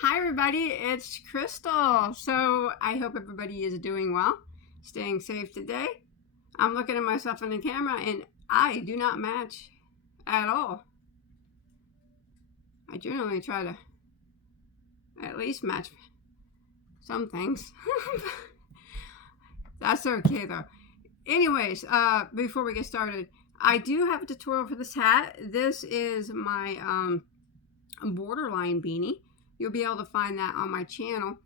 Hi everybody, it's Crystal. So I hope everybody is doing well, staying safe today. I'm looking at myself in the camera and I do not match at all. I generally try to at least match some things. That's okay though. Anyways, before we get started, I do have a tutorial for this hat. This is my borderline beanie. You'll be able to find that on my channel.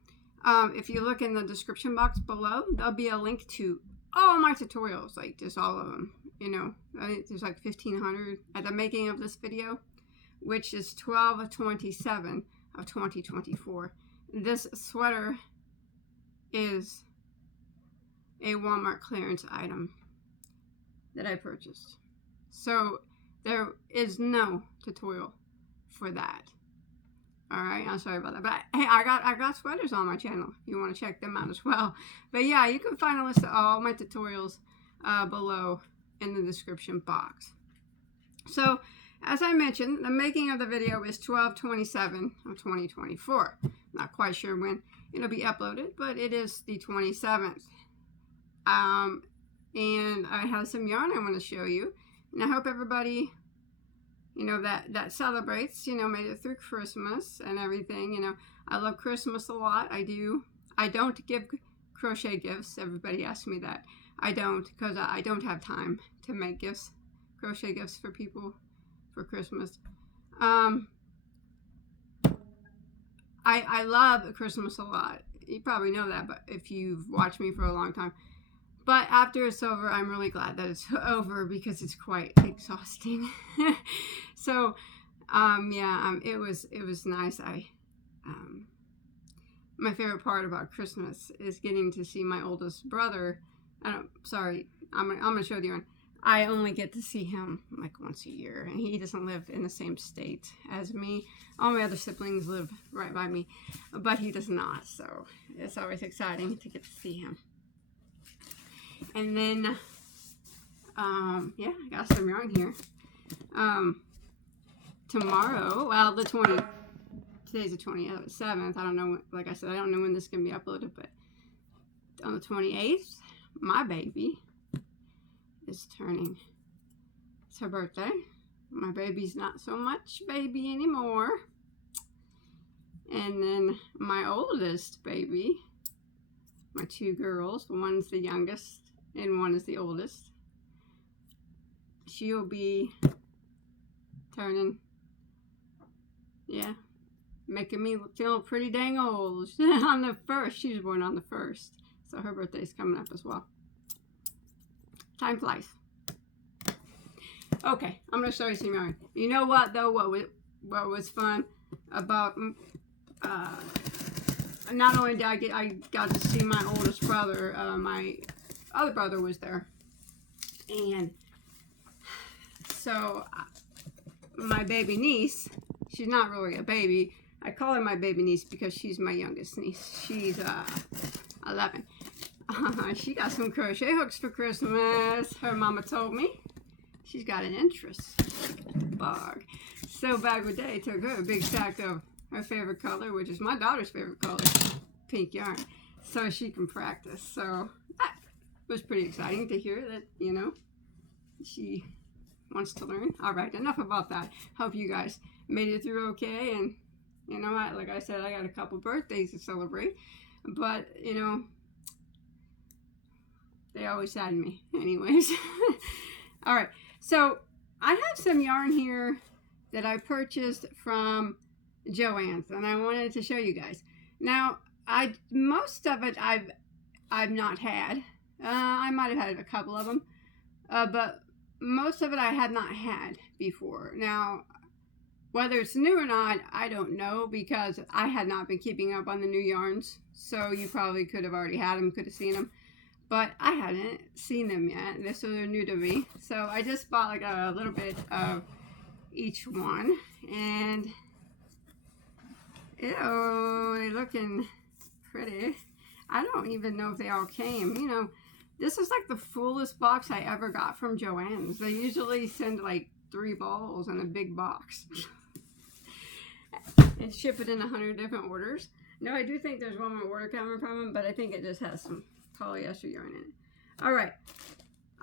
If you look in the description box below, there'll be a link to all my tutorials, like just all of them. You know, I think there's like 1,500 at the making of this video, which is 12/27 of 2024. This sweater is a Walmart clearance item that I purchased. So there is no tutorial for that. All right, I'm sorry about that, but hey, I got sweaters on my channel if you want to check them out as well. But yeah, you can find a list of all my tutorials below in the description box. So as I mentioned, the making of the video is 12/27 of 2024. Not quite sure when it'll be uploaded, but it is the 27th. And I have some yarn I want to show you, and I hope everybody, you know, that celebrates, you know, made it through Christmas and everything. You know, I love Christmas a lot. I do. I don't give crochet gifts. Everybody asks me that. I don't, because I don't have time to make gifts, crochet gifts for people for Christmas. I love Christmas a lot. You probably know that, but if you've watched me for a long time. But after it's over, I'm really glad that it's over because it's quite exhausting. So, yeah, it was nice. My favorite part about Christmas is getting to see my oldest brother. Sorry, I'm gonna show you. I only get to see him like once a year, and he doesn't live in the same state as me. All my other siblings live right by me, but he does not. So it's always exciting to get to see him. And then, yeah, I got some yarn here. Tomorrow, well, today's the 27th. I don't know, like I said, I don't know when this is going to be uploaded, but on the 28th, my baby is turning. It's her birthday. My baby's not so much baby anymore. And then my oldest baby, my two girls, one's the youngest and one is the oldest. She'll be turning, yeah, making me feel pretty dang old. On the 1st, she was born on the 1st, so her birthday's coming up as well. Time flies. Okay, I'm gonna show you some yarn. You know what though? What was fun about not only did I got to see my oldest brother, my other brother was there, and so my baby niece, she's not really a baby. I call her my baby niece because she's my youngest niece. She's 11. She got some crochet hooks for Christmas. Her mama told me she's got an interest bug. So Bagoday took her a big stack of her favorite color, which is my daughter's favorite color, pink yarn, so she can practice. So that was pretty exciting to hear that, you know, she wants to learn. All right, enough about that. Hope you guys made it through okay. And you know, like I said, I got a couple birthdays to celebrate, but you know, they always sadden me anyways. All right, so I have some yarn here that I purchased from Joann, and I wanted to show you guys. Now, most of it I've not had. I might have had a couple of them, but most of it I had not had before. Now, whether it's new or not, I don't know, because I had not been keeping up on the new yarns. So you probably could have already had them, could have seen them, but I hadn't seen them yet. So they're new to me. So I just bought like a little bit of each one, and ew, they're looking pretty. I don't even know if they all came. You know, this is like the fullest box I ever got from Joann's. They usually send like 3 balls in a big box. and ship it in 100 different orders. No, I do think there's one more order coming from them, but I think it just has some polyester yarn in it. All right.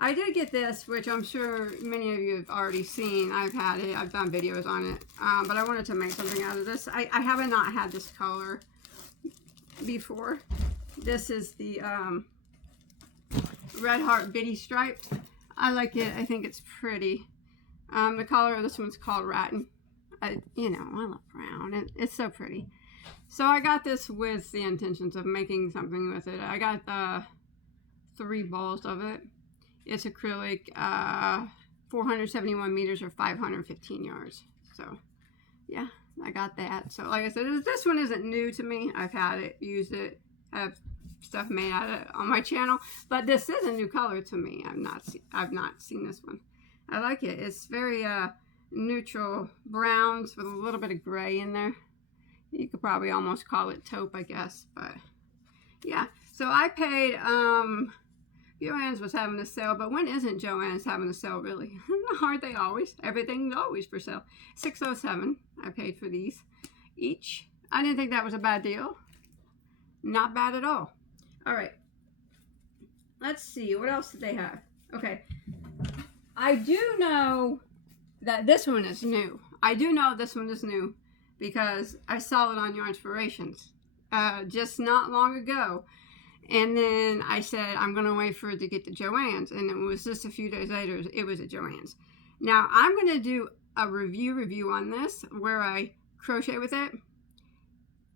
I did get this, which I'm sure many of you have already seen. I've had it. I've done videos on it. But I wanted to make something out of this. I haven't not had this color before. This is the Red Heart Bitty Striped. I like it. I think it's pretty. The color of this one's called Rattan. You know, I love brown. It's so pretty. So I got this with the intentions of making something with it. I got the 3 balls of it. It's acrylic, 471 meters or 515 yards. So, yeah, I got that. So, like I said, this one isn't new to me. I've had it, used it, have stuff made out of it on my channel. But this is a new color to me. I've not seen this one. I like it. It's very neutral browns with a little bit of gray in there. You could probably almost call it taupe, I guess. But, yeah. So, I paid... Joann's was having a sale, but when isn't Joann's having a sale, really? Aren't they always? Everything's always for sale. $6.07 I paid for these each. I didn't think that was a bad deal. Not bad at all. All right. Let's see. What else did they have? Okay. I do know that this one is new. I do know this one is new because I saw it on Your Inspirations just not long ago. And then I said, I'm going to wait for it to get to Joann's. And it was just a few days later, it was at Joann's. Now, I'm going to do a review on this where I crochet with it.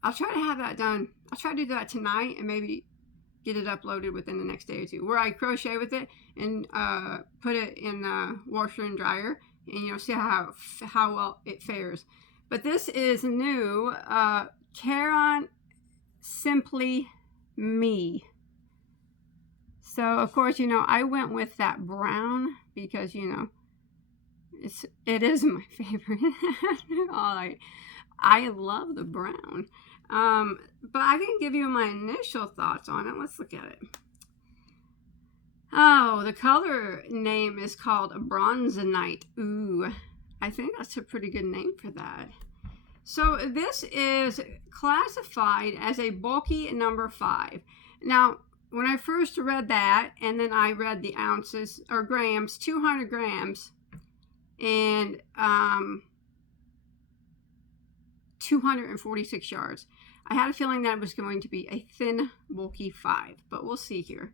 I'll try to have that done. I'll try to do that tonight and maybe get it uploaded within the next day or two. Where I crochet with it and put it in the washer and dryer. And, you know, see how well it fares. But this is new. Caron Simply Me. So of course, you know, I went with that brown because, you know, it is my favorite. I love the brown. But I can give you my initial thoughts on it. Let's look at it. Oh, the color name is called Bronzonite. Ooh, I think that's a pretty good name for that. So this is classified as a bulky number 5. Now, when I first read that, and then I read the ounces or grams, 200 grams, and 246 yards, I had a feeling that it was going to be a thin, bulky 5, but we'll see here.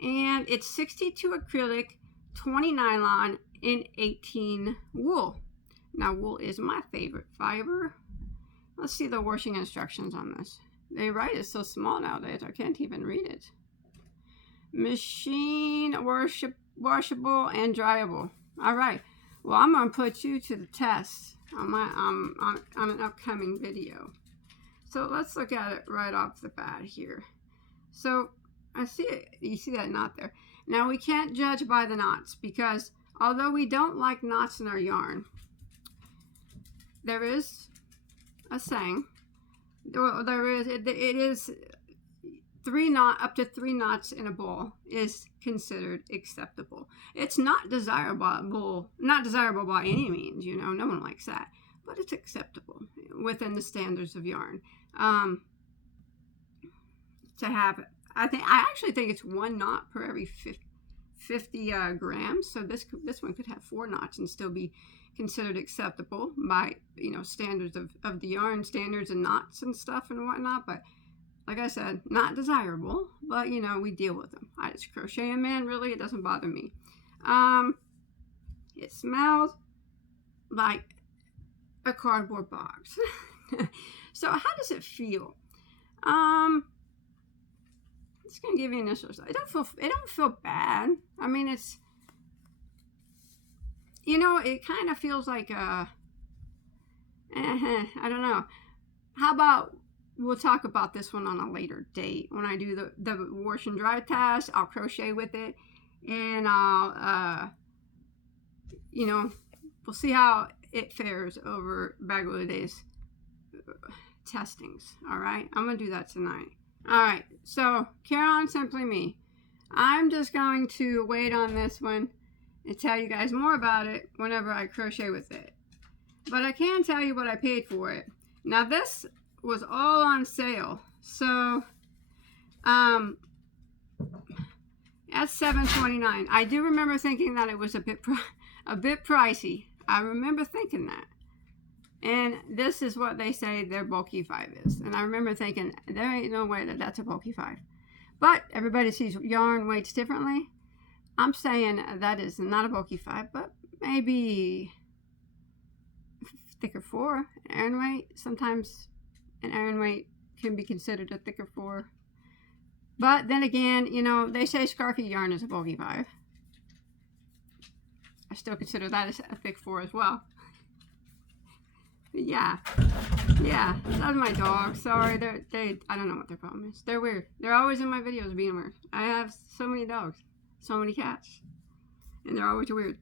And it's 62 acrylic, 20 nylon, and 18 wool. Now, wool is my favorite fiber. Let's see the washing instructions on this. They write it so small nowadays, I can't even read it. Machine washable and dryable. All right. Well, I'm going to put you to the test on my on an upcoming video. So let's look at it right off the bat here. So I see it. You see that knot there. Now, we can't judge by the knots because although we don't like knots in our yarn, there is a saying. Well, it is up to 3 knots in a ball is considered acceptable. It's not desirable by any means. You know, no one likes that, but it's acceptable within the standards of yarn. To have, I actually think it's 1 knot per every 50 grams. So this one could have 4 knots and still be considered acceptable by, you know, standards of the yarn standards and knots and stuff and whatnot. But like I said, not desirable, but you know, we deal with them. I just crochet them in. Really, it doesn't bother me. It smells like a cardboard box. So how does it feel? Just gonna give you initial. It don't feel bad. I mean, it's, you know, it kind of feels like I don't know. How about we'll talk about this one on a later date when I do the wash and dry test. I'll crochet with it, and I'll you know, we'll see how it fares over Bagoday's testings. All right, I'm gonna do that tonight. All right, so Caron Simply Me. I'm just going to wait on this one and tell you guys more about it whenever I crochet with it. But I can tell you what I paid for it. Now this was all on sale, so that's $7.29. I do remember thinking that it was a bit pricey. I remember thinking that. And this is what they say their bulky 5 is. And I remember thinking, there ain't no way that that's a bulky 5. But everybody sees yarn weights differently. I'm saying that is not a bulky 5, but maybe thicker 4. An Aran weight, sometimes an Aran weight can be considered a thicker 4. But then again, you know, they say scarfy yarn is a bulky 5. I still consider that as a thick 4 as well. But yeah, that's my dog. Sorry, I don't know what their problem is. They're weird. They're always in my videos being weird. I have so many dogs, so many cats, and they're always weird.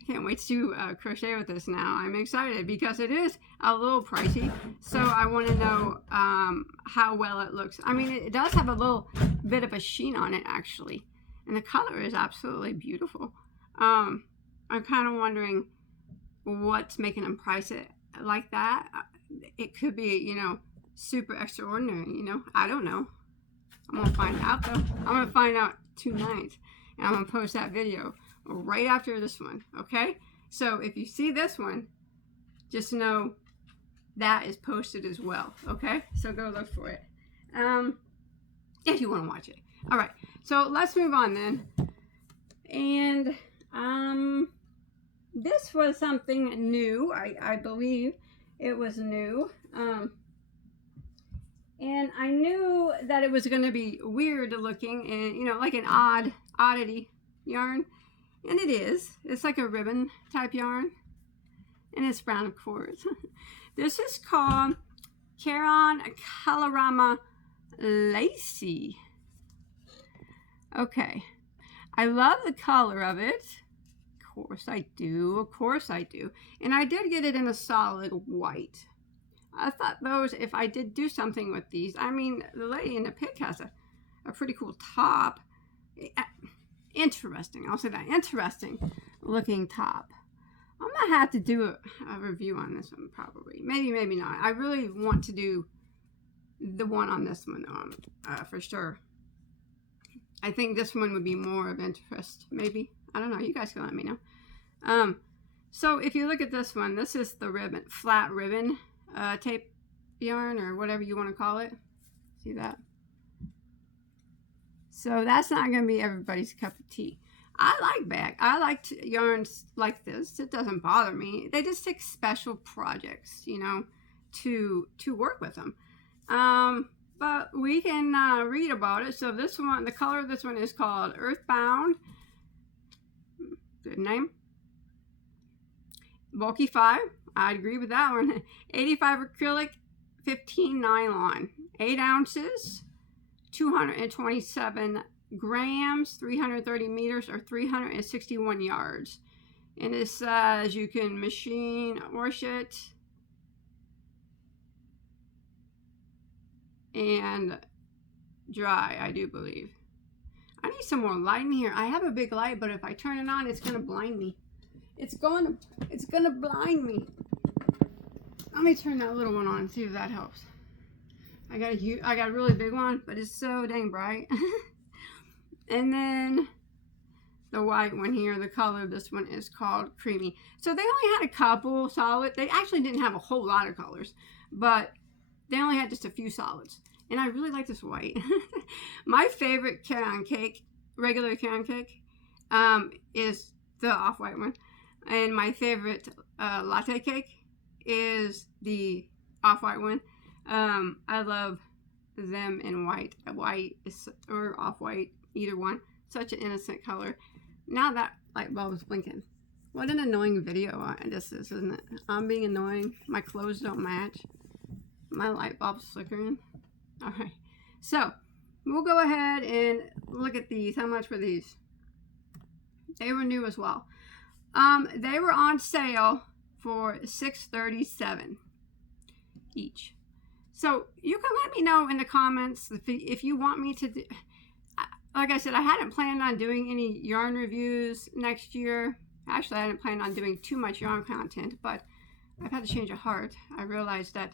I can't wait to crochet with this now. I'm excited because it is a little pricey, so I want to know how well it looks. I mean, it does have a little bit of a sheen on it, actually, and the color is absolutely beautiful. I'm kind of wondering what's making them price it like that. It could be, you know, super extraordinary, you know. I don't know. I'm gonna find out though. I'm gonna find out tonight, and I'm gonna post that video right after this one. Okay, so if you see this one, just know that is posted as well. Okay, so go look for it if you want to watch it. All right, so let's move on then. And this was something new. I believe it was new. And I knew that it was going to be weird looking and, you know, like an oddity yarn. And it is. It's like a ribbon type yarn. And it's brown, of course. This is called Caron Colorama Lacy. Okay. I love the color of it. Of course I do. Of course I do. And I did get it in a solid white. I thought those, if I did do something with these, I mean, the lady in the pic has a pretty cool top. Interesting. I'll say that. Interesting looking top. I'm going to have to do a review on this one probably. Maybe, maybe not. I really want to do the one on this one for sure. I think this one would be more of interest. Maybe. I don't know. You guys can let me know. So if you look at this one, this is the ribbon, flat ribbon tape yarn or whatever you want to call it. See that? So that's not going to be everybody's cup of tea. I like yarns like this. It doesn't bother me. They just take special projects, you know, to work with them. But we can read about it. So this one, the color of this one is called Earthbound. Good name. Bulky 5. I'd agree with that one. 85 acrylic, 15 nylon. 8 ounces, 227 grams, 330 meters, or 361 yards. And it says you can machine wash it and dry, I do believe. I need some more light in here. I have a big light, but if I turn it on, it's gonna blind me. It's gonna blind me. Let me turn that little one on and see if that helps. I got a really big one, but it's so dang bright. And then the white one here, the color of this one is called Creamy. So they only had a couple solid. They actually didn't have a whole lot of colors, but they only had just a few solids. And I really like this white. My favorite Caron cake, regular Caron cake, is the off-white one. And my favorite latte cake is the off-white one. I love them in white. White is, or off-white, either one. Such an innocent color. Now that light bulb is blinking. What an annoying video this is, isn't it? I'm being annoying. My clothes don't match. My light bulb's flickering. Alright, so we'll go ahead and look at these. How much were these? They were new as well. They were on sale for $6.37 each. So you can let me know in the comments if you want me to do. Like I said, I hadn't planned on doing any yarn reviews next year. Actually, I hadn't planned on doing too much yarn content, but I've had a change of heart. I realized that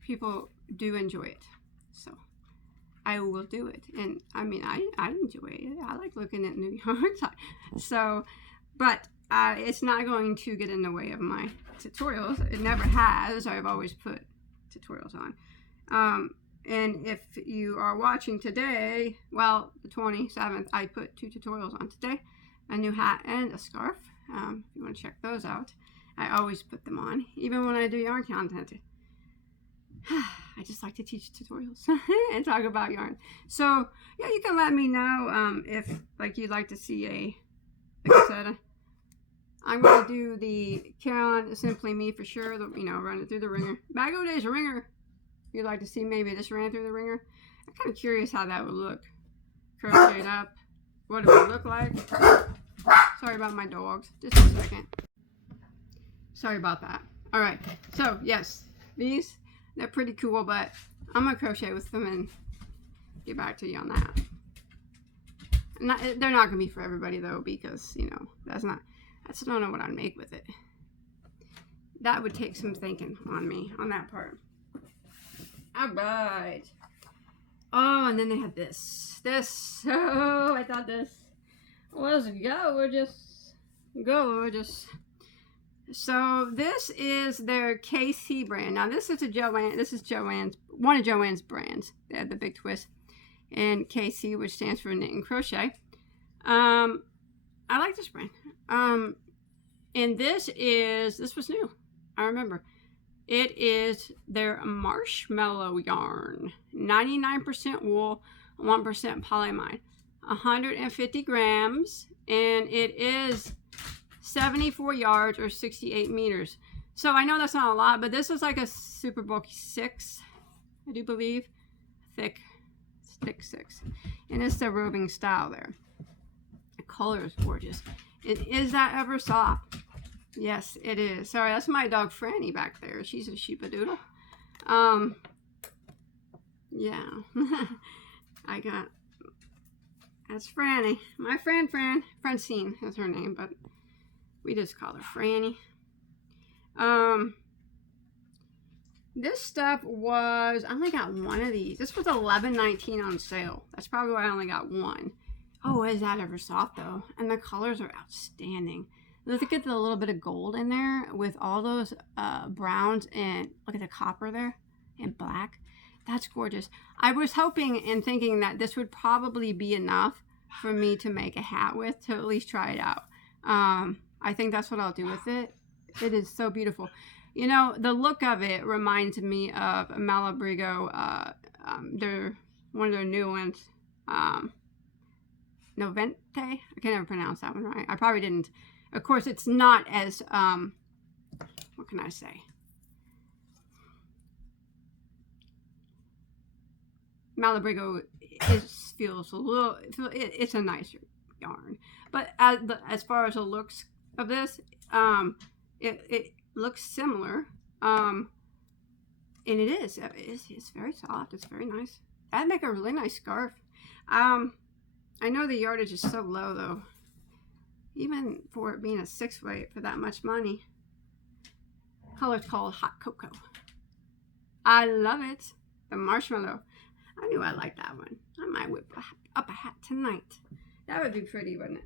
people do enjoy it, so I will do it. And I mean, I enjoy it. I like looking at new yarns. So, but it's not going to get in the way of my tutorials. It never has. I've always put tutorials on. And if you are watching today, well, the 27th, I put 2 tutorials on today, a new hat and a scarf. If you want to check those out, I always put them on, even when I do yarn content. I just like to teach tutorials and talk about yarn. So yeah, you can let me know if like you'd like to see like I said, I'm going to do the Caron Simply Me for sure. You know, run it through the ringer. Bagoday's ringer. You'd like to see maybe this ran through the ringer. I'm kind of curious how that would look. Crocheted up. What it would look like. Sorry about my dogs. Just a second. Sorry about that. Alright. So, yes. These, they're pretty cool, but I'm going to crochet with them and get back to you on that. They're not going to be for everybody, though, because, you know, I just don't know what I'd make with it. That would take some thinking on me, on that part. Alright. Oh, and then they had this. Oh, I thought this was gorgeous. Gorgeous. So this is their KC brand. Now this is Joann's, one of Joann's brands. They had the big twist. And KC, which stands for Knit and Crochet. I like this brand. And this was new. I remember. It is their marshmallow yarn. 99% wool, 1% polyamide. 150 grams. And it is 74 yards or 68 meters. So I know that's not a lot, but this is like a super bulky 6, I do believe. Thick 6. And it's the roving style there. The color is gorgeous. And is that ever soft? Yes, it is. Sorry, that's my dog Franny back there. She's a sheepadoodle. Yeah. That's Franny. My friend Francine is her name, but we just call her Franny. This stuff was, I only got one of these. This was $11.19 on sale. That's probably why I only got one. Oh, is that ever soft though? And the colors are outstanding. Look at the little bit of gold in there with all those browns, and look at the copper there and black. That's gorgeous. I was hoping and thinking that this would probably be enough for me to make a hat with, to at least try it out. I think that's what I'll do with it. It is so beautiful. You know, the look of it reminds me of Malabrigo. They're one of their new ones. Novente? I can never pronounce that one right. I probably didn't. Of course, it's not as, what can I say? Malabrigo feels a little, it's a nicer yarn. But as far as the looks of this, it looks similar. And it is. It's very soft. It's very nice. That'd make a really nice scarf. I know the yardage is so low, though. Even for it being a 6-weight for that much money. Color's called Hot Cocoa. I love it. The marshmallow. I knew I liked that one. I might whip up a hat tonight. That would be pretty, wouldn't it?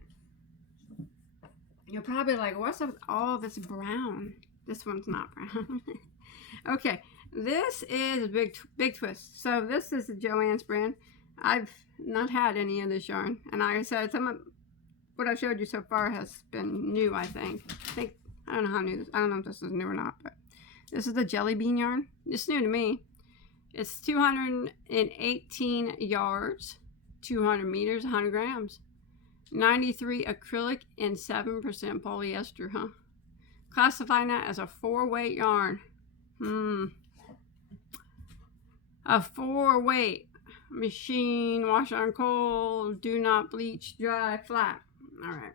You're probably like, what's up with all this brown? This one's not brown. Okay, this is a big twist. So this is the Joann's brand. I've not had any of this yarn. And like I said, some of what I've showed you so far has been new, I think. I don't know how new this, I don't know if this is new or not, but this is the jelly bean yarn. It's new to me. It's 218 yards, 200 meters, 100 grams. 93 acrylic and 7% polyester, huh? Classifying that as a 4-weight yarn. A 4-weight. Machine, wash on cold, do not bleach, dry, flat. Alright.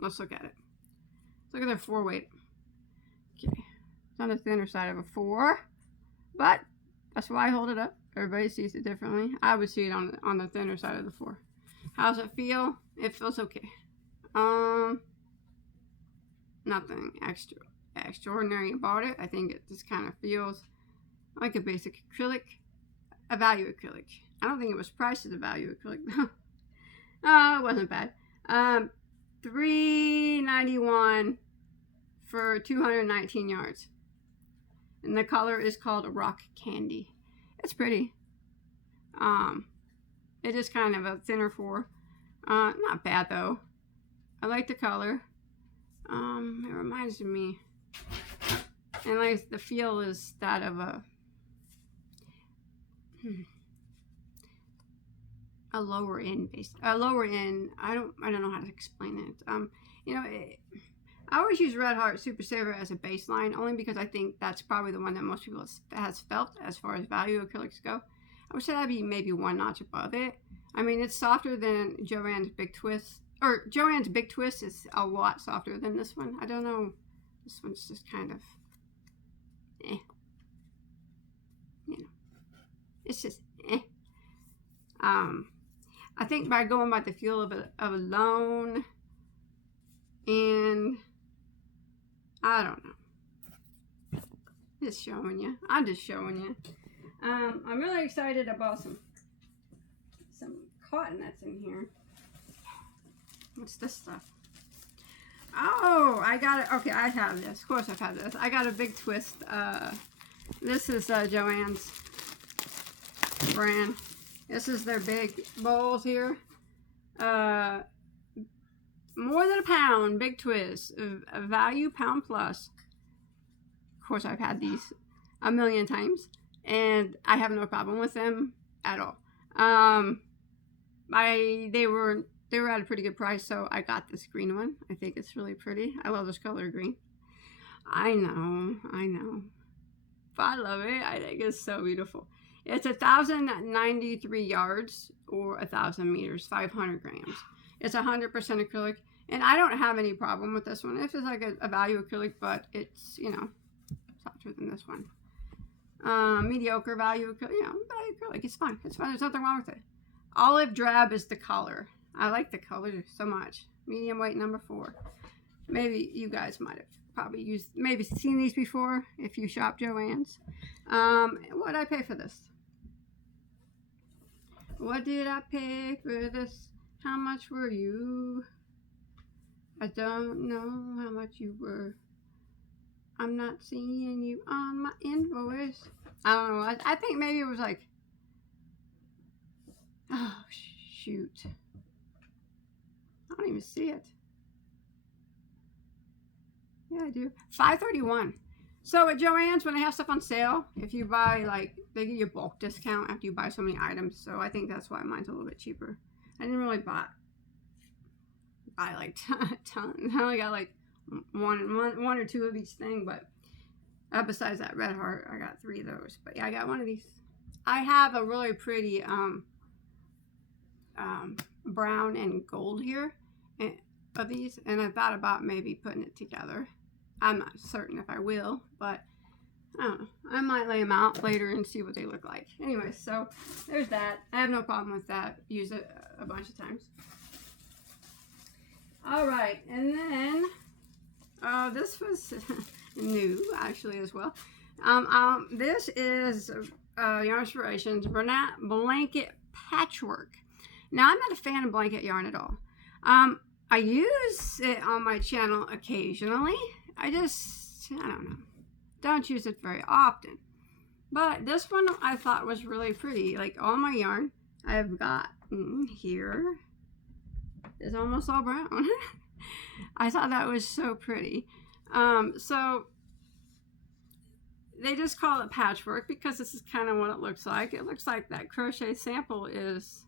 Let's look at it. Let's look at their 4-weight. Okay. It's on the thinner side of a 4. But that's why I hold it up. Everybody sees it differently. I would see it on the thinner side of the 4. How's it feel? It feels okay. nothing extraordinary about it. I think it just kind of feels like a basic acrylic, a value acrylic. I don't think it was priced as a value acrylic. Oh, it wasn't bad. $3.91 for 219 yards. And the color is called Rock Candy. It's pretty. It is kind of a thinner 4. Not bad though. I like the color. It reminds me, and like the feel is that of a lower end base. A lower end. I don't know how to explain it. You know, I always use Red Heart Super Saver as a baseline, only because I think that's probably the one that most people has felt as far as value acrylics go. I would say that'd be maybe one notch above it. I mean, it's softer than Joann's Big Twist, or Joann's Big Twist is a lot softer than this one. I don't know. This one's just kind of, you know, it's just, I think by going by the feel of it alone, and I don't know. Just showing you. I'm just showing you. I'm really excited about some cotton that's in here. What's this stuff? Oh, I got it. Okay, I have this. Of course I've had this. I got a Big Twist. This is Joann's brand. This is their big bowls here. More than a pound, Big Twist. A value pound plus. Of course, I've had these a million times, and I have no problem with them at all. They were at a pretty good price, so I got this green one. I think it's really pretty. I love this color green. I know, but I love it. I think it's so beautiful. It's 1,093 yards or 1,000 meters, 500 grams. It's 100% acrylic, and I don't have any problem with this one. This is like a value acrylic, but it's, you know, softer than this one. Mediocre value acrylic, you know, value acrylic. It's fine. It's fine. There's nothing wrong with it. Olive drab is the color. I like the color so much. Medium weight number 4. Maybe you guys might have probably maybe seen these before if you shop Joann's. What did I pay for this? What did I pay for this? How much were you? I don't know how much you were. I'm not seeing you on my invoice. I don't know. I think maybe it was like, oh shoot, I don't even see it. Yeah, I do. $5.31. So at Joann's, when they have stuff on sale, if you buy, like, they give you a bulk discount after you buy so many items. So I think that's why mine's a little bit cheaper. I didn't really buy like a ton. I only got like one or two of each thing, but besides that Red Heart, I got 3 of those. But yeah, I got one of these. I have a really pretty brown and gold here of these, and I thought about maybe putting it together. I'm not certain if I will, but I don't know. I might lay them out later and see what they look like. Anyway, so there's that. I have no problem with that. Use it a bunch of times. All right, and then this was new actually as well. This is Yarn Inspirations Bernat Blanket Patchwork. Now, I'm not a fan of blanket yarn at all. I use it on my channel occasionally. I don't know. Don't use it very often. But this one I thought was really pretty. Like, all my yarn I've got here is almost all brown. I thought that was so pretty. So they just call it patchwork because this is kind of what it looks like. It looks like that crochet sample is,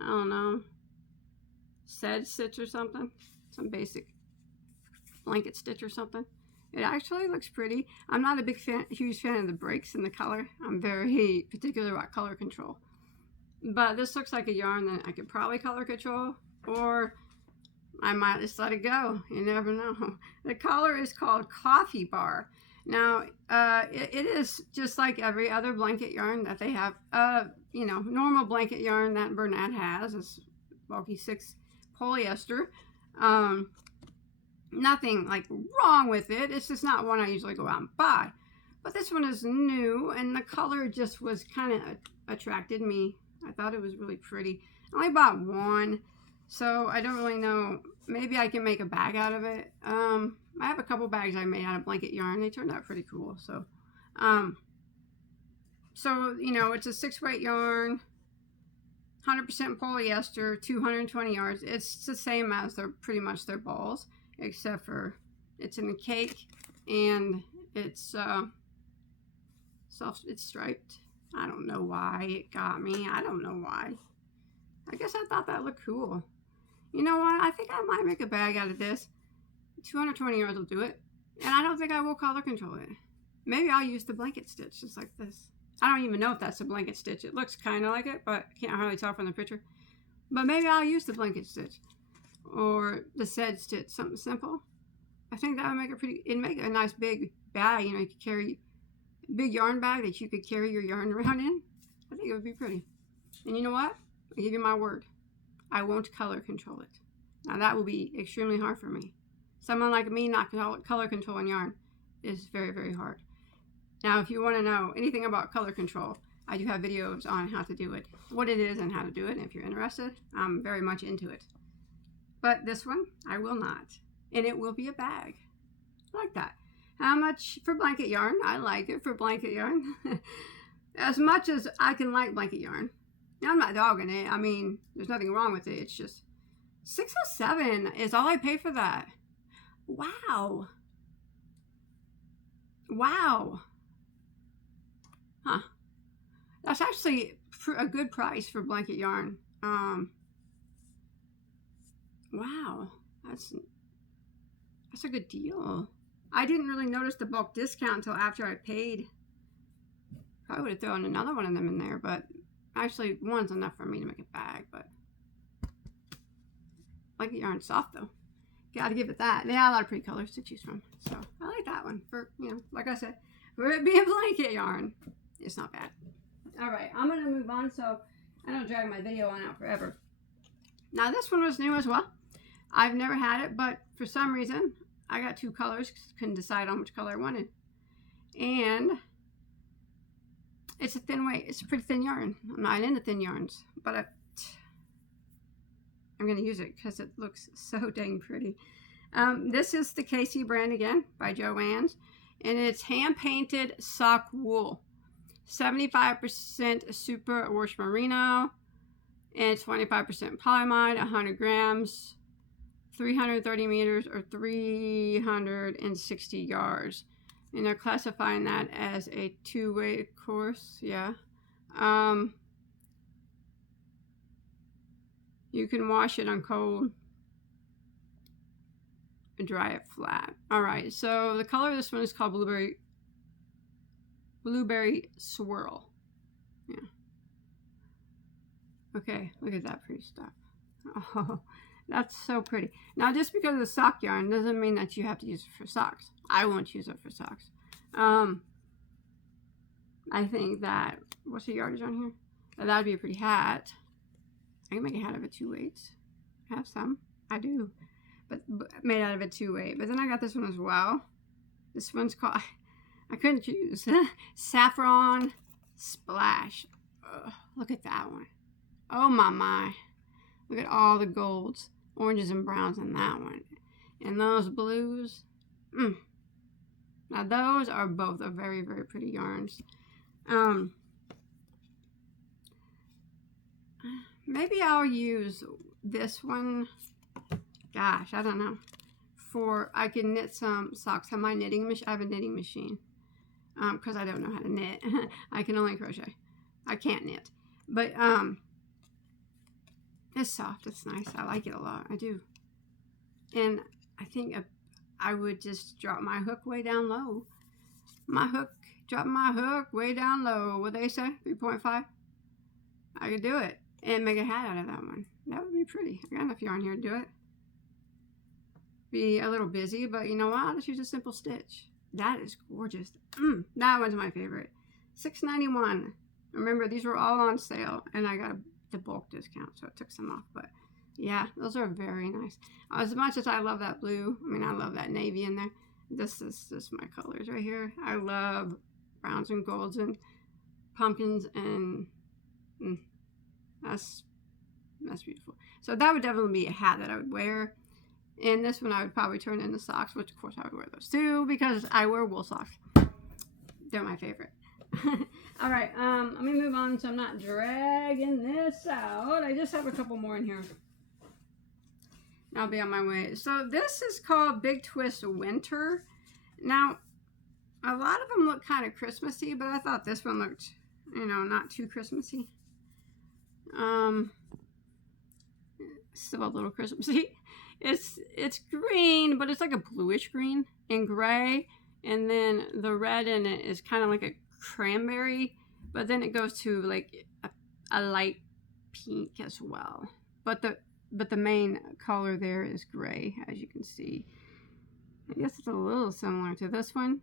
I don't know, said stitch or something. Some basic blanket stitch or something. It actually looks pretty. I'm not a huge fan of the breaks in the color. I'm very particular about color control. But this looks like a yarn that I could probably color control, or I might just let it go. You never know. The color is called Coffee Bar. Now, it is just like every other blanket yarn that they have. You know, normal blanket yarn that Bernat has is bulky 6 polyester. Nothing like wrong with it. It's just not one I usually go out and buy. But this one is new, and the color just was kind of attracted me. I thought it was really pretty. I only bought one, so I don't really know. Maybe I can make a bag out of it. I have a couple bags I made out of blanket yarn. They turned out pretty cool. So, you know, it's a 6-weight yarn, 100% polyester, 220 yards. It's the same as pretty much their balls, except for it's in a cake and it's it's striped. I don't know why it got me. I don't know why. I guess I thought that looked cool. You know what? I think I might make a bag out of this. 220 yards will do it. And I don't think I will color control it. Maybe I'll use the blanket stitch just like this. I don't even know if that's a blanket stitch. It looks kind of like it, but I can't hardly tell from the picture. But maybe I'll use the blanket stitch or the said stitch, something simple. I think that would make it'd make a nice big bag. You know, you could carry a big yarn bag that you could carry your yarn around in. I think it would be pretty. And you know what? I give you my word. I won't color control it. Now that will be extremely hard for me. Someone like me not color controlling yarn is very, very hard. Now, if you want to know anything about color control, I do have videos on how to do it, what it is and how to do it. And if you're interested, I'm very much into it. But this one, I will not. And it will be a bag. Like that. How much for blanket yarn? I like it for blanket yarn. As much as I can like blanket yarn. Now, I'm not dogging it. I mean, there's nothing wrong with it. It's just $607 is all I pay for that. Wow. Wow. Huh. That's actually a good price for blanket yarn. Wow. That's a good deal. I didn't really notice the bulk discount until after I paid. Probably would have thrown another one of them in there, but actually one's enough for me to make a bag. But blanket yarn's soft though. Gotta give it that. They have a lot of pretty colors to choose from. So I like that one for, you know, like I said, for it being blanket yarn, it's not bad. All right, I'm gonna move on so I don't drag my video on out forever. Now this one was new as well. I've never had it, but for some reason, I got two colors, couldn't decide on which color I wanted. And it's a thin weight, it's a pretty thin yarn. I'm not into thin yarns, but I'm going to use it because it looks so dang pretty. This is the KC brand again by Joann, and it's hand-painted sock wool. 75% super wash merino, and 25% polyamide, 100 grams, 330 meters or 360 yards. And they're classifying that as a 2-weight course, yeah. You can wash it on cold and dry it flat. All right, so the color of this one is called blueberry swirl. Yeah. Okay, look at that pretty stuff. Oh, that's so pretty. Now, just because of the sock yarn doesn't mean that you have to use it for socks. I won't use it for socks. I think that, what's the yardage on here? That would be a pretty hat. I can make a hat out of a 2-weight. I have some. I do. But made out of a 2-weight. But then I got this one as well. This one's called, I couldn't choose. Saffron Splash. Ugh, look at that one. Oh my. Look at all the golds, oranges and browns in that one. And those blues. Now those are both very, very pretty yarns. Maybe I'll use this one. Gosh, I don't know. I can knit some socks on my knitting machine. I have a knitting machine. Because I don't know how to knit. I can only crochet. I can't knit. But it's soft. It's nice. I like it a lot. I do. And I think I would just drop my hook way down low. Drop my hook way down low. What they say? 3.5? I could do it. And make a hat out of that one. That would be pretty. I got enough yarn here to do it. Be a little busy, but you know what? I'll just use a simple stitch. That is gorgeous. That one's my favorite. $6.91. Remember, these were all on sale, and I got the bulk discount, so it took some off. But Yeah, those are very nice. As much as I love that blue, I mean, I love that navy in there. This is my colors right here. I love browns and golds and pumpkins, and that's beautiful. So that would definitely be a hat that I would wear. And this one I would probably turn into socks, which of course I would wear those too because I wear wool socks. They're my favorite. All right, let me move on so I'm not dragging this out. I just have a couple more in here. I'll be on my way. So this is called Big Twist Winter. Now, a lot of them look kind of Christmassy, but I thought this one looked, you know, not too Christmassy. Still a little Christmassy. It's green, but it's like a bluish green and gray, and then the red in it is kind of like a cranberry, but then it goes to like a light pink as well. But the main color there is gray, as you can see. I guess it's a little similar to this one,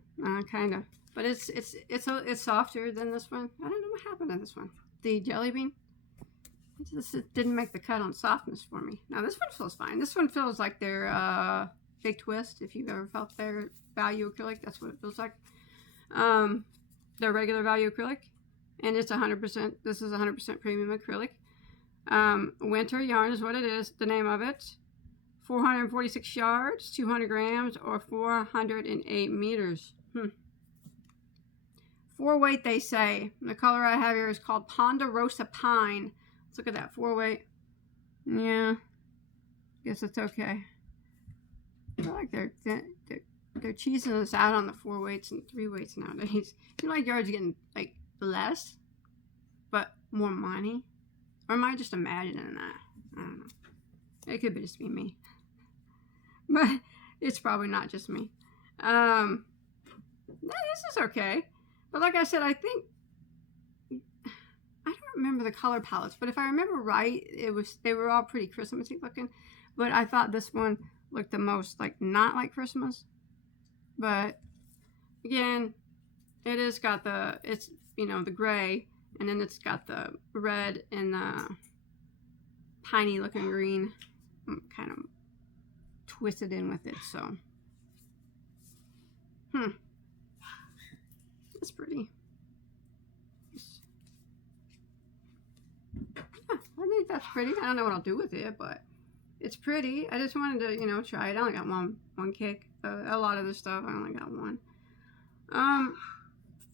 kind of, but it's softer than this one. I don't know what happened to this one. The jelly bean. It just didn't make the cut on softness for me. Now this one feels fine. This one feels like their Big Twist. If you've ever felt their value acrylic, that's what it feels like. Their regular value acrylic, and it's 100%. This is 100% premium acrylic. Winter yarn is what it is. The name of it. 446 yards, 200 grams, or 408 meters. 4-weight, they say. The color I have here is called Ponderosa Pine. Let's look at that 4-weight. Yeah, guess it's okay. I feel like they're cheesing us out on the 4-weights and 3-weights nowadays. I feel like yards getting like less, but more money. Or am I just imagining that? I don't know. It could just be me. But it's probably not just me. This is okay. But like I said, I think, I don't remember the color palettes, but if I remember right, they were all pretty Christmassy looking. But I thought this one looked the most like not like Christmas. But again, it is got it's, you know, the gray, and then it's got the red and the piney looking green kind of twisted in with it. So that's pretty. Yeah, I think that's pretty. I don't know what I'll do with it, but it's pretty. I just wanted to, you know, try it. I only got one cake. A lot of this stuff, I only got one.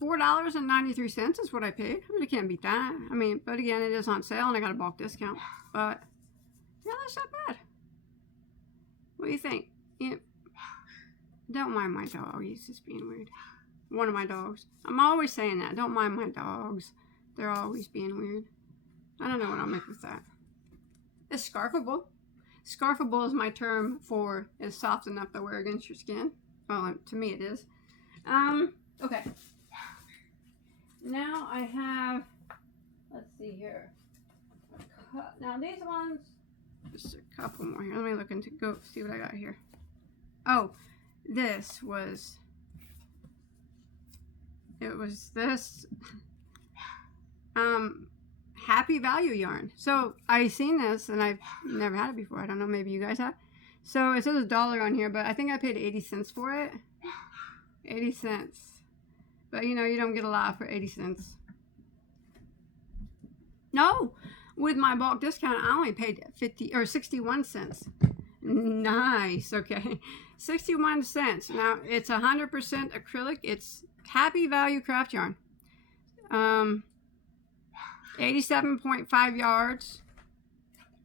$4.93 is what I paid. I really can't beat that. I mean, but again, it is on sale, and I got a bulk discount. But yeah, that's not bad. What do you think? You know, don't mind my dog. He's just being weird. One of my dogs. I'm always saying that. Don't mind my dogs. They're always being weird. I don't know what I'll make with that. It's scarfable. Scarfable is my term for it's soft enough to wear against your skin. Well, to me it is. Okay. Now I have, let's see here. Now these ones, just a couple more here. Let me look into, go see what I got here. Oh, this was, it was this, Happy Value yarn. So I seen this and I've never had it before. I don't know, maybe you guys have. So it says $1 on here, but I think I paid 80 cents for it. 80 cents. But you know, you don't get a lot for 80 cents. No, with my bulk discount, I only paid 61 cents. Nice. Okay. 61 cents. Now it's 100% acrylic. It's Happy Value craft yarn. 87.5 yards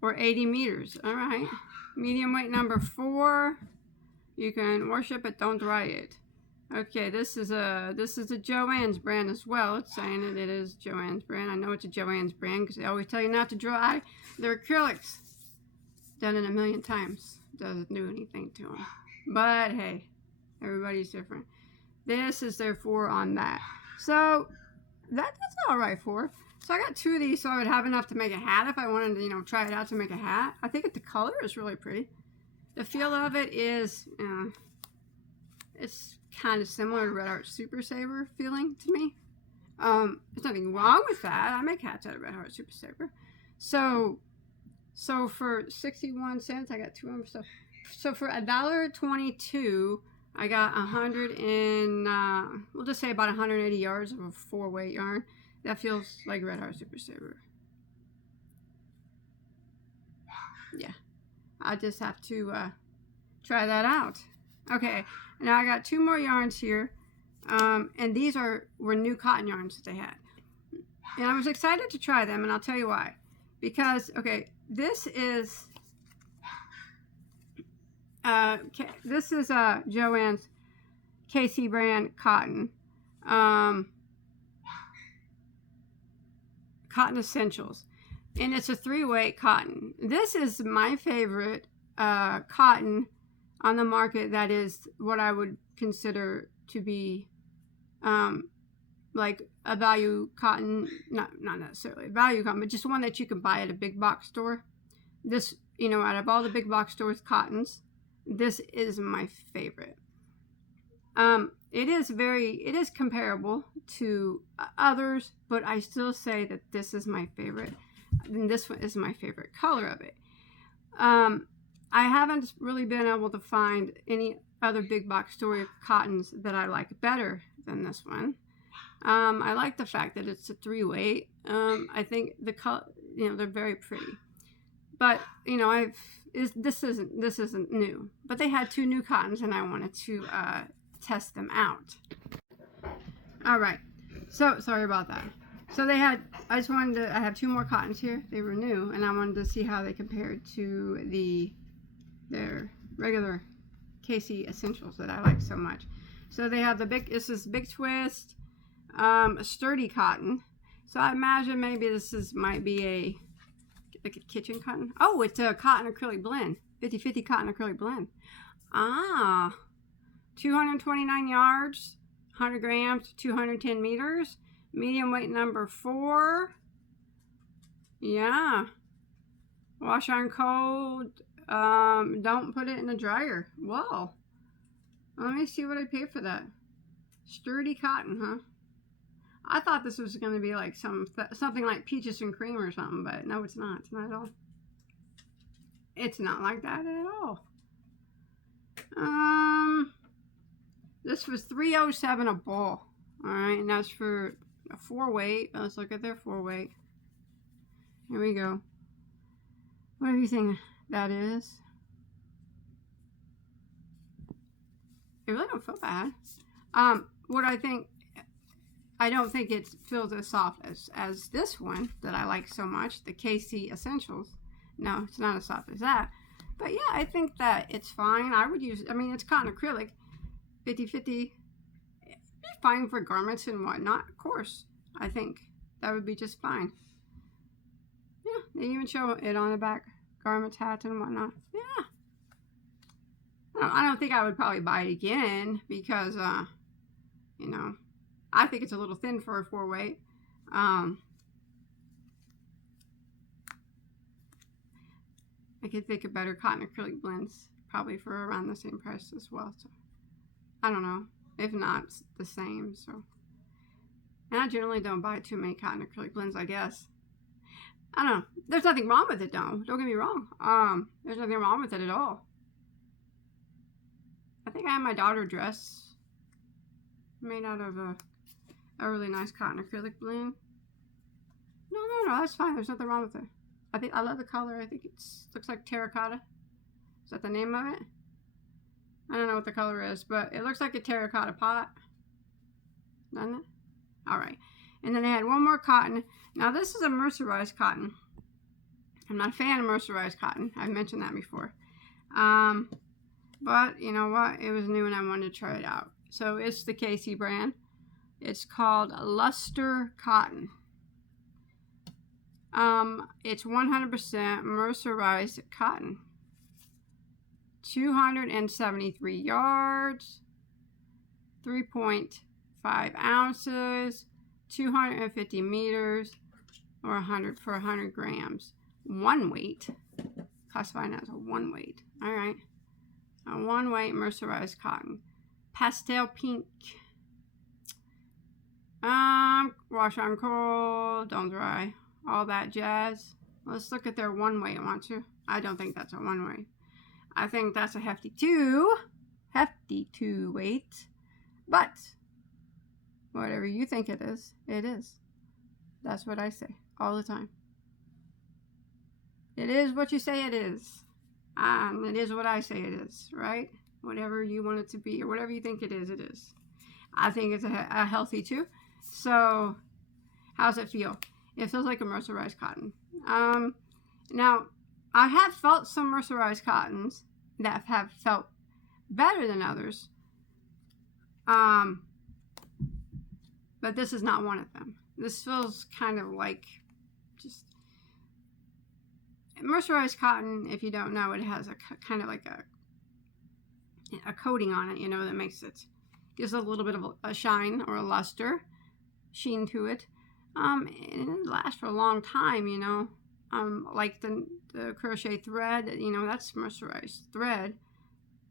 or 80 meters. All right. Medium weight number 4. You can worship it, don't dry it. Okay, this is a Joann's brand as well. It's saying it is Joann's brand. I know it's a Joann's brand because they always tell you not to dry their acrylics. Done it a million times. Doesn't do anything to them. But hey, everybody's different. This is their 4 on that. So that's all right for. So I got 2 of these, so I would have enough to make a hat if I wanted to, you know, try it out to make a hat. I think the color is really pretty. The feel of it is, it's kind of similar to Red Heart Super Saver feeling to me. There's nothing wrong with that. I make hats out of Red Heart Super Saver. So So for 61 cents, I got 2 of them. So for $1.22, I got 100 and we'll just say about 180 yards of a 4-weight yarn. That feels like Red Heart Super Saver. Yeah, I just have to try that out. Okay, now I got 2 more yarns here, and these were new cotton yarns that they had, and I was excited to try them, and I'll tell you why. Because okay, this is Joann's KC brand cotton, Cotton Essentials, and it's a 3-weight cotton. This is my favorite cotton on the market that is what I would consider to be like a value cotton, not necessarily a value cotton, but just one that you can buy at a big box store. This, you know, out of all the big box stores cottons, this is my favorite. It is comparable to others, but I still say that this is my favorite, and this one is my favorite color of it. I haven't really been able to find any other big box store cottons that I like better than this one. I like the fact that it's a 3-weight. I think the color, you know, they're very pretty. But you know, this isn't new. But they had 2 new cottons, and I wanted to test them out. All right. So sorry about that. So they had. I have 2 more cottons here. They were new, and I wanted to see how they compared to their regular KC Essentials that I like so much. So they have this is Big Twist, sturdy cotton. So I imagine maybe might be like a kitchen cotton. Oh, it's a cotton acrylic blend, 50/50 cotton acrylic blend. 229 yards, 100 grams, 210 meters, medium weight number 4. Yeah. Wash on cold. Don't put it in the dryer. Whoa. Let me see what I paid for that. Sturdy cotton, huh? I thought this was going to be like something like peaches and cream or something, but no, it's not. It's not at all. It's not like that at all. This was $3.07 a ball. All right, and that's for a 4-weight. Let's look at their 4-weight. Here we go. What do you think that is? It really don't feel bad. I don't think it feels as soft as this one that I like so much, the KC Essentials. No, it's not as soft as that. But yeah, I think that it's fine. I mean, it's cotton acrylic, 50/50. Fine for garments and whatnot, of course. I think that would be just fine. Yeah, they even show it on the back, garments, hats, and whatnot. Yeah. I don't think I would probably buy it again because, you know, I think it's a little thin for a 4-weight. I could think of better cotton acrylic blends, probably for around the same price as well. So I don't know. If not, it's the same. So, and I generally don't buy too many cotton acrylic blends, I guess. I don't know. There's nothing wrong with it, though. Don't get me wrong. There's nothing wrong with it at all. I think I have my daughter dress made out of a really nice cotton acrylic blend. No, that's fine. There's nothing wrong with it. I love the color. I think looks like terracotta. Is that the name of it? I don't know what the color is, but it looks like a terracotta pot. Doesn't it? All right. And then they had 1 more cotton. Now this is a mercerized cotton. I'm not a fan of mercerized cotton. I've mentioned that before. But you know what? It was new and I wanted to try it out. So it's the KC brand. It's called Luster Cotton. It's 100% mercerized cotton. 273 yards, 3.5 ounces, 250 meters, or 100 grams. 1 weight, classified as a 1 weight. All right, a 1 weight mercerized cotton, pastel pink. Wash on cold, don't dry, all that jazz. Let's look at their one way, want to? I don't think that's a one way. I think that's a hefty 2. Hefty 2 weight. But whatever you think it is, it is. That's what I say all the time. It is what you say it is. It is what I say it is, right? Whatever you want it to be, or whatever you think it is, it is. I think it's a healthy 2. So, how's it feel? It feels like a mercerized cotton. Now, I have felt some mercerized cottons that have felt better than others. But this is not one of them. This feels kind of like just mercerized cotton. If you don't know, it has a kind of like a coating on it, you know, that makes it, gives a little bit of a shine or a luster, sheen to it. And it lasts for a long time, you know. Like the crochet thread, you know, that's mercerized thread.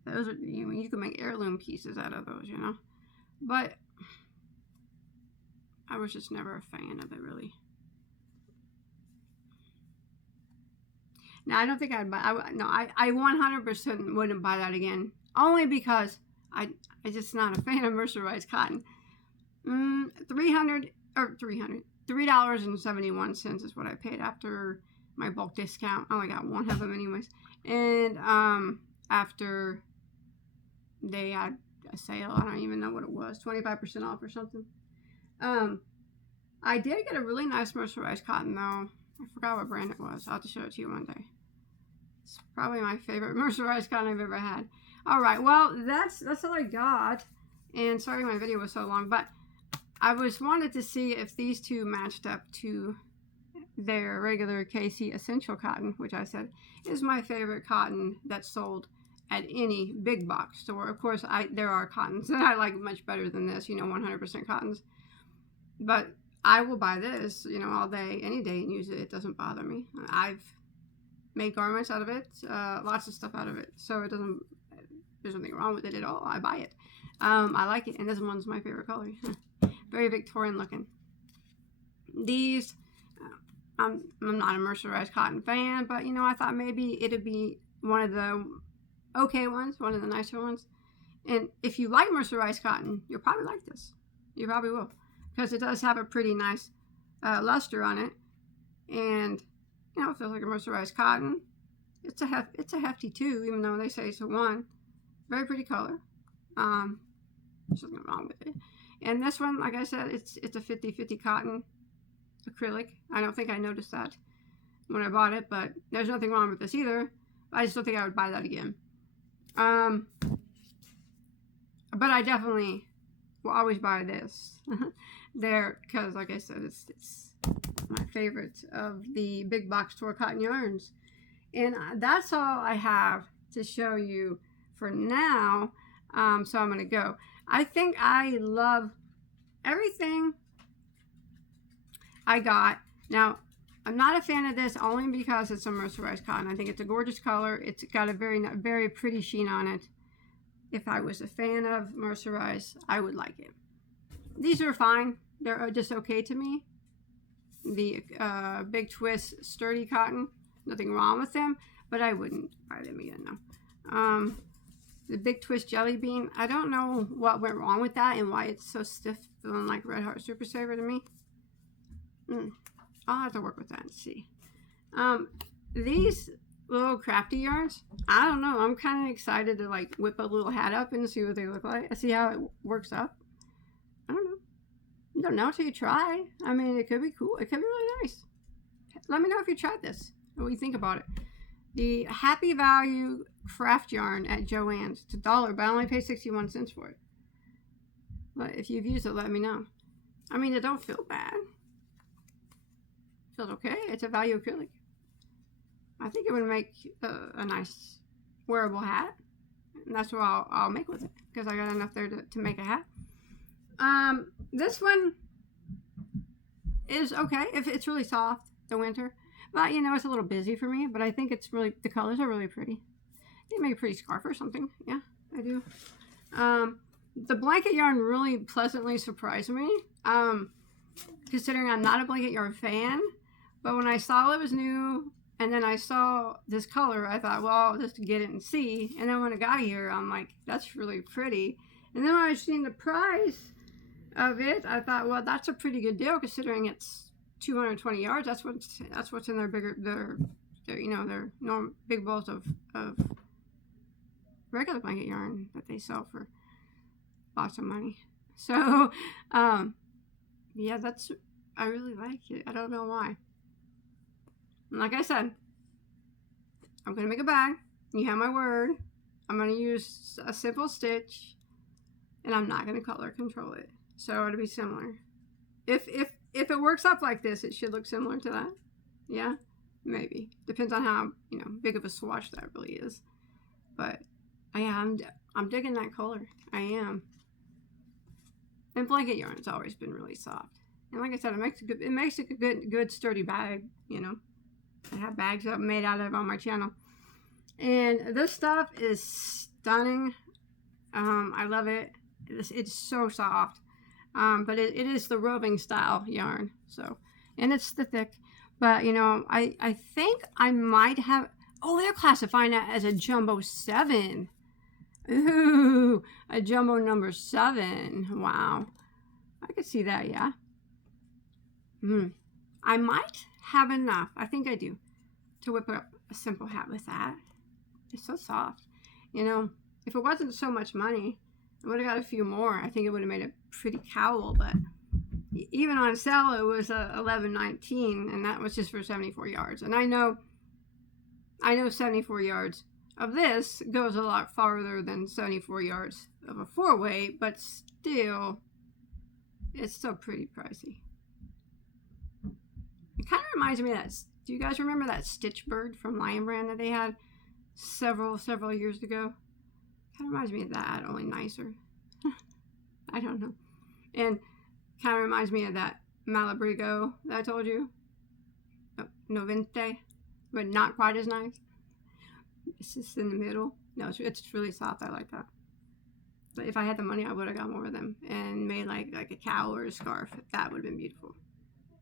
Those are, you can make heirloom pieces out of those, you know. But I was just never a fan of it, really. Now, I don't think I'd buy, I 100% wouldn't buy that again. Only because I'm just not a fan of mercerized cotton. $3.71 is what I paid after my bulk discount. I only got one of them anyways. And after they had a sale, I don't even know what it was, 25% off or something. I did get a really nice mercerized cotton though. I forgot what brand it was. I'll have to show it to you one day. It's probably my favorite mercerized cotton I've ever had. All right, well, that's all I got. And sorry my video was so long, but I wanted to see if these two matched up to their regular KC Essential Cotton, which I said is my favorite cotton that's sold at any big box store. Of course, there are cottons that I like much better than this, you know, 100% cottons. But I will buy this, you know, all day, any day, and use it. It doesn't bother me. I've made garments out of it, lots of stuff out of it. So there's nothing wrong with it at all. I buy it. I like it, and this one's my favorite color. Very Victorian looking. These, I'm not a mercerized cotton fan, but, you know, I thought maybe it'd be one of the okay ones, one of the nicer ones. And if you like mercerized cotton, you'll probably like this. You probably will. Because it does have a pretty nice luster on it. And, you know, it feels like a mercerized cotton. It's a hefty 2, even though they say it's a 1. Very pretty color. There's nothing wrong with it. And this one, like I said, it's a 50-50 cotton acrylic. I don't think I noticed that when I bought it, but there's nothing wrong with this either. I just don't think I would buy that again. But I definitely will always buy this there, because like I said, it's my favorite of the big box store cotton yarns. And that's all I have to show you for now. So I'm gonna go. I think I love everything I got. Now, I'm not a fan of this only because it's a mercerized cotton. I think it's a gorgeous color. It's got a very pretty sheen on it. If I was a fan of mercerized, I would like it. These are fine. They're just okay to me. The Big Twist sturdy cotton, nothing wrong with them, but I wouldn't buy them again, no. The Big Twist Jelly Bean, I don't know what went wrong with that and why it's so stiff, feeling like Red Heart Super Saver to me. I'll have to work with that and see. These little crafty yarns, I don't know. I'm kind of excited to like whip a little hat up and see what they look like. See how it works up. I don't know. You don't know until you try. I mean, it could be cool. It could be really nice. Let me know if you tried this. What you think about it. The Happy Value craft yarn at Joann's. It's $1, but I only paid 61 cents for it. But if you've used it, let me know. I mean, it don't feel bad. It feels okay. It's a value acrylic. I think it would make a nice wearable hat. And that's what I'll make with it, because I got enough there to make a hat. This one is okay. If it's really soft, the winter. But, you know, it's a little busy for me. But I think it's really, the colors are really pretty. They make a pretty scarf or something. Yeah, I do. The blanket yarn really pleasantly surprised me. Considering I'm not a blanket yarn fan. But when I saw it was new, and then I saw this color, I thought, well, I'll just get it and see. And then when it got here, I'm like, that's really pretty. And then when I seen the price of it, I thought, well, that's a pretty good deal considering it's 220 yards. That's what's in their bigger, their you know, their normal big balls of regular blanket yarn that they sell for lots of money. So, yeah, I really like it. I don't know why. Like I said, I'm going to make a bag. You have my word. I'm going to use a simple stitch, and I'm not going to color control it. So it'll be similar. If it works up like this, it should look similar to that. Yeah, maybe. Depends on how, you know, big of a swatch that really is. But yeah, I'm digging that color. I am. And blanket yarn has always been really soft. And like I said, it makes a good sturdy bag, you know. I have bags that made out of on my channel. And this stuff is stunning. I love it. It's so soft. But it is the roving style yarn. So, and it's the thick. But, you know, I think I might have... Oh, they're classifying that as a jumbo 7. Ooh, a jumbo number 7. Wow. I could see that, yeah. I might have enough, I think I do, to whip up a simple hat with that. It's so soft. You know, if it wasn't so much money, I would have got a few more. I think it would have made a pretty cowl, but even on sale, it was $11.19, and that was just for 74 yards. And I know 74 yards of this goes a lot farther than 74 yards of a 4-weight, but still, it's still pretty pricey. It kind of reminds me of that. Do you guys remember that Stitch Bird from Lion Brand that they had several years ago? Kind of reminds me of that, only nicer. I don't know. And kind of reminds me of that Malabrigo that I told you. Novente, but not quite as nice. It's just in the middle. No, it's really soft. I like that. But if I had the money, I would have got more of them and made like a cowl or a scarf. That would have been beautiful.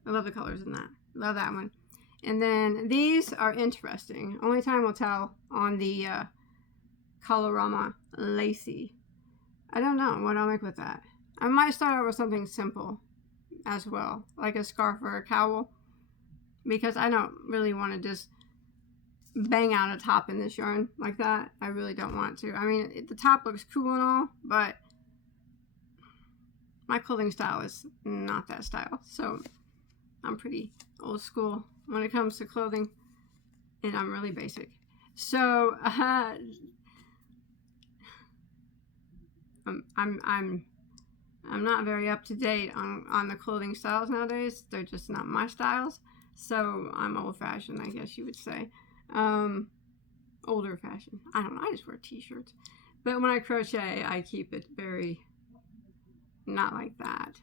I love the colors in that. Love that one. And then these are interesting. Only time will tell on the Colorama Lacy. I don't know what I'll make with that. I might start out with something simple as well, like a scarf or a cowl, because I don't really want to just bang out a top in this yarn like that. I really don't want to. I mean, the top looks cool and all, but my clothing style is not that style. So I'm pretty old school when it comes to clothing, and I'm really basic. So I'm not very up to date on the clothing styles nowadays. They're just not my styles. So I'm old fashioned, I guess you would say. Older fashioned. I don't know. I just wear t-shirts. But when I crochet, I keep it very not like that.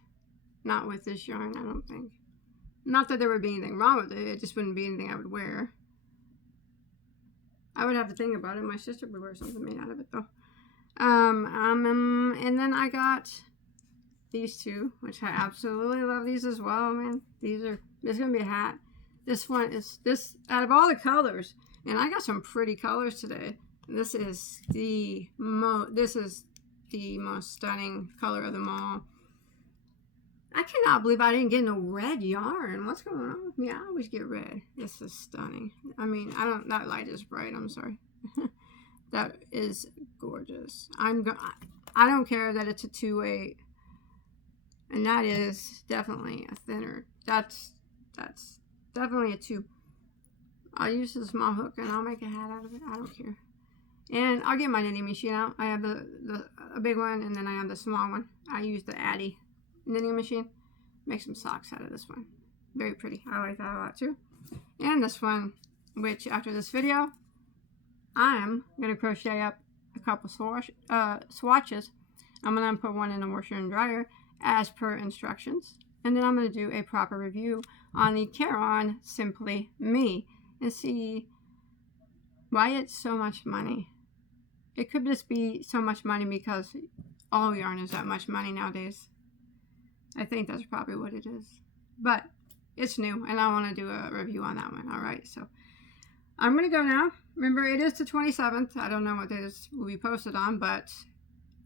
Not with this yarn, I don't think. Not that there would be anything wrong with it. It just wouldn't be anything I would wear. I would have to think about it. My sister would wear something made out of it, though. And then I got these two, which I absolutely love these as well, man. This is going to be a hat. This one is, out of all the colors, and I got some pretty colors today. This is the most stunning color of them all. I cannot believe I didn't get no red yarn. What's going on with me? I always get red. This is stunning. I mean, that light is bright. I'm sorry. That is gorgeous. I don't care that it's a 2/8, and that is definitely a thinner. That's definitely a 2. I'll use the small hook and I'll make a hat out of it. I don't care. And I'll get my knitting machine out. I have a big one, and then I have the small one. I use the Addy knitting machine. Make some socks out of this one. Very pretty. I like that a lot too. And this one, which after this video, I'm going to crochet up a couple swatches. I'm going to put one in the washer and dryer as per instructions. And then I'm going to do a proper review on the Caron Simply Me and see why it's so much money. It could just be so much money because all yarn is that much money nowadays. I think that's probably what it is. But it's new, and I want to do a review on that one. All right, so I'm going to go now. Remember, it is the 27th. I don't know what day this will be posted on, but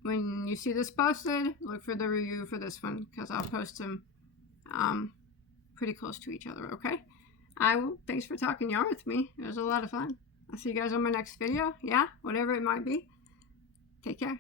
when you see this posted, look for the review for this one, because I'll post them pretty close to each other, okay? Thanks for talking yarn with me. It was a lot of fun. I'll see you guys on my next video. Yeah, whatever it might be. Take care.